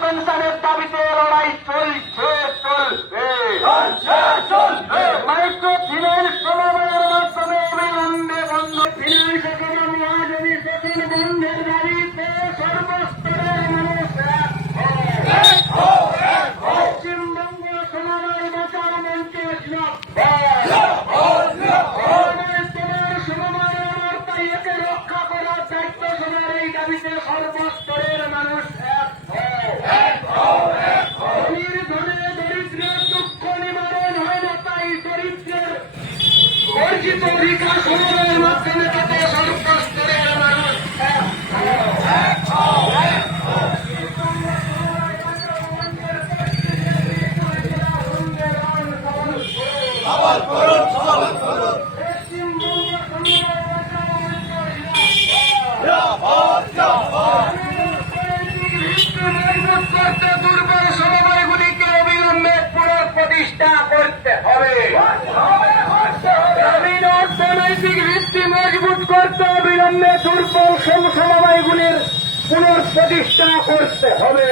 পেনশনের দাবিতে লড়াই চলছে, চলবে। মাইক্রো ফিন্যান্স সমবায়ের মাধ্যমে অবিলম্বে বন্ধ ফিন্যান্স সেবা মহাজনী বেতন বন্ধের দাবিতে সর্বস্তরের মানুষ পশ্চিমবঙ্গ সমবায় বাঁচাও মঞ্চের সমবায়ের বার্তায় একে রক্ষা করার দায়িত্ব সবার এই দাবিতে সর্বস্তরের মানুষ অর্জিত অধিকার সমবায়ের মাধ্যমে তাতে সর্বস্তরের মানুষ দুর্বল সমবায়গুলিকে অবিলম্বে পুনঃপ্রতিষ্ঠা করতে হবে। গ্রামীণ অর্থনৈতিক ভিত্তি মজবুত করতে অবিলম্বে দুর্বল সমবায়গুলির পুনঃপ্রতিষ্ঠা করতে হবে।